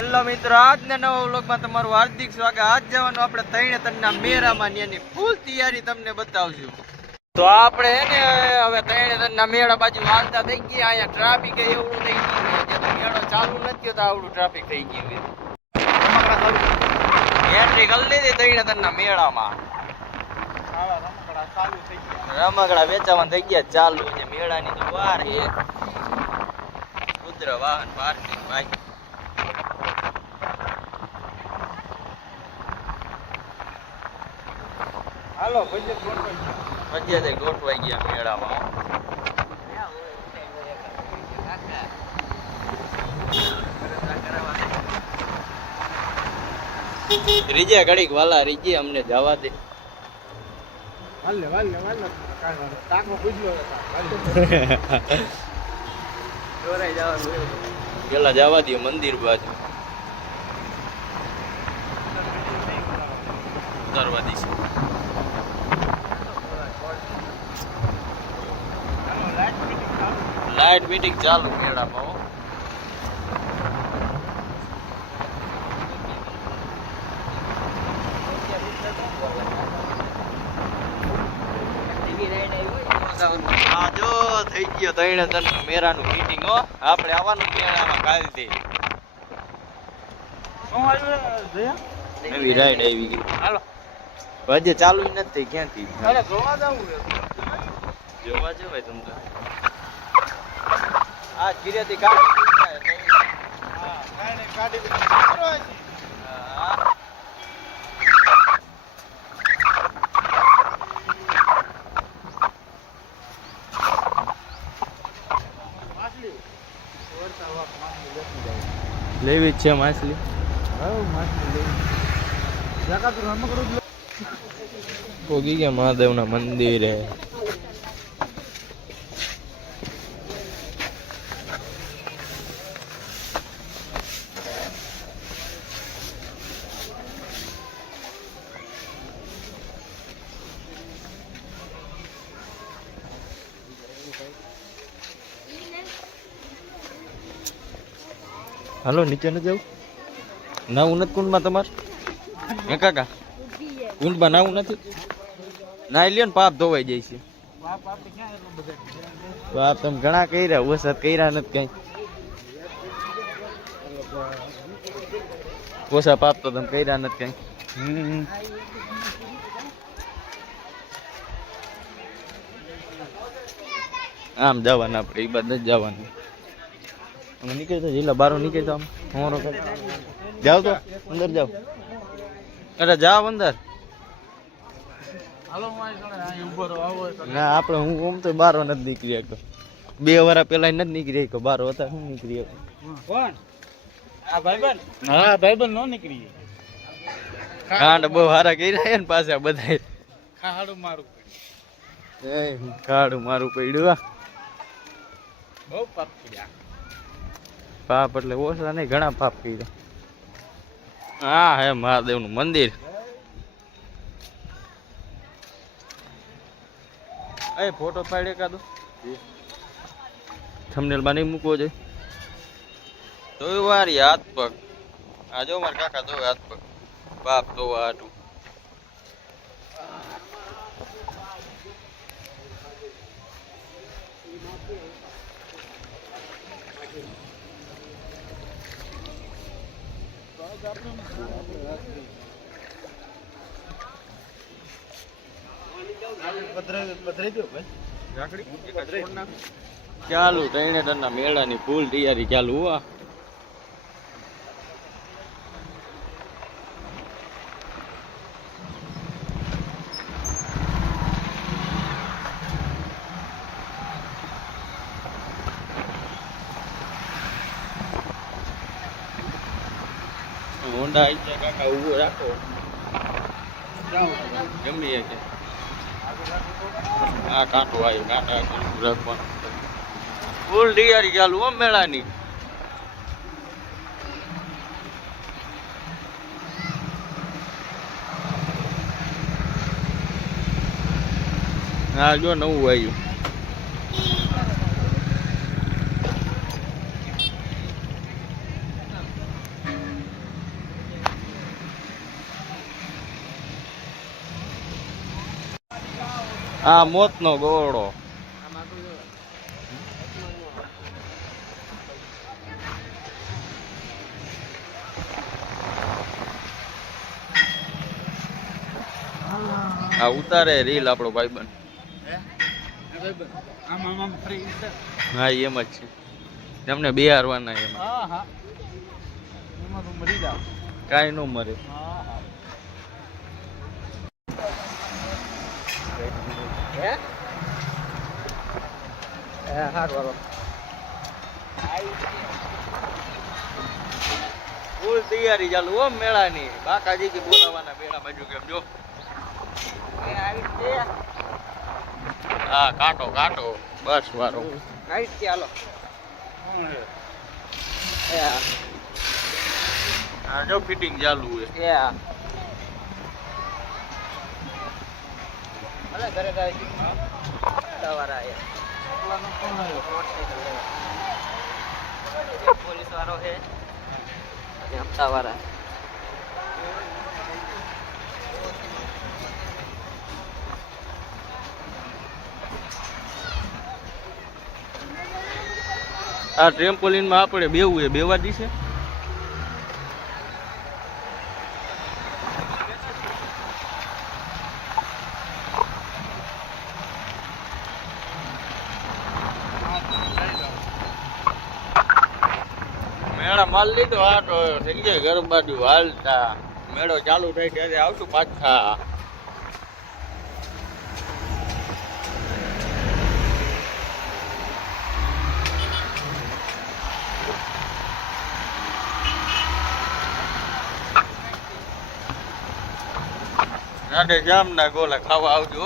Hello મિત્રો, આજના નવા વ્લોગમાં તમારું હાર્દિક સ્વાગત. આજ જવાનું આપણે તરણેતરના મેળામાં એની ફૂલ તૈયારી તમને બતાવશું. તો આપણે ને હવે તરણેતરના મેળા બાજુ હાલતા થઈ ગયા. અહીંયા ટ્રાફિક એવું થઈ ગયું છે, મેળો ચાલુ નથી તો આવડું ટ્રાફિક થઈ ગયું છે. એન્ટ્રી કરી લીધી તરણેતરના મેળામાં. રમકડા વેચાવાનું થઈ ગયા ચાલુ છે. મેળાની તો વાર છે. કુદરા વાહન પાર્કિંગ ભાઈ. હાલો ભજીયા ગોઠવાઈ ગયા મેળામાં. રીજે ઘડીક વાલા રીજે અમને જવા દે. પેલા જવા દે મંદિર બાજુ ઉતારવા દઈશું. લાઈટ મીટિંગ ચાલુ મેળામાં. હા જો થઈ ગયો તરણેતરના મેળાનું મીટિંગ. હો આપણે આવવાનું મેળામાં કાલથી. નવી રાઈડ આવી ગઈ. હાલો હજી ચાલુ નથી. ક્યાંથી જોવા જવાય તમને? આ કિરેતી લેવી જ છે માછલી. પોગી ગયા મહાદેવના મંદિરે. હાલો નીચે ન જવું? નાવું નથી કુંડમાં તમારે? હે કાકા કુંડમાં નાવું નથી? નાઈ લ્યો ને પાપ ધોવાઈ જાય છે. પાપ તમે ઘણા કર્યા, ઓછા કર્યા નથી કઈ. ઓછા પાપ તો તમે કર્યા નથી કઈ. આમ જવાના આપણે એ બાદ નથી જવાનું. અમે નીકળતા જેટલા બારો નીકળતા આમ અમારો જાવ તો અંદર જાવ. અરે જાવ અંદર. ના આપણે હું આમ તો બારો નથી નીકળી શકતો. 2 વર્ષ પેલા નથી નીકળી શકો. બારો હતા હું નીકળી શકો. કોણ? આ ભાઈબંધ? હા ભાઈબંધ નો નીકળી. કાંડ બહુ હારા કર્યા ને પાછા બધા. ખાડું મારું પડ્યું. ખાડું મારું પડ્યું. બહુ પાપ કર્યા. પાપ એટલે ઓછા નહીં, ઘણા પાપ કર્યા. હા હે મહાદેવ નું મંદિર. એ ફોટો પાડે કાદો થંબનેલ માં નહીં મૂકવો જોઈએ. તો વારી હાથ પગ. આ જો મારા કાકા ધોવે હાથ પગ. બાપ ધોવા હાટું. ચાલુ તરણેતરના મેળાની ફૂલ તૈયારી ચાલુ. હોન્ડા આવી ગયા કાકા, ઉભો રાખો. ગમી કે આ કાંટો આવ્યો, કાંટા રાખવાનું. ફૂલ તૈયારી ચાલુ હો મેળાની. હા જો નવું આવ્યું. આ મોતનો ગોળો. આ ઉતારે રીલ આપણો ભાઈબંધ. હા એમ જ છે તમને બે હારવાના એમાં. કાંઈ ન મરે. ફૂલ તૈયારી ચાલુ હો મેળાની. બાકાજી કે બોલાવાના મેળા બાજુ કેમ જો. હા કાંટો કાંટો બસ વારો. ચાલો હા જો ફિટિંગ ચાલુ છે. પોલીસ વાળો છે હપ્તા વાળા. આ ટ્રેમ્પોલિન માં આપણે બેવું એ બેવા દીશે. મેળા માલ લીધો આ તો થઈ જાય ઘર બાજુ હાલતા. મેળો ચાલુ થાય ત્યારે આવશું પાછા. રાધે શ્યામ ના ગોલા ખાવા આવજો.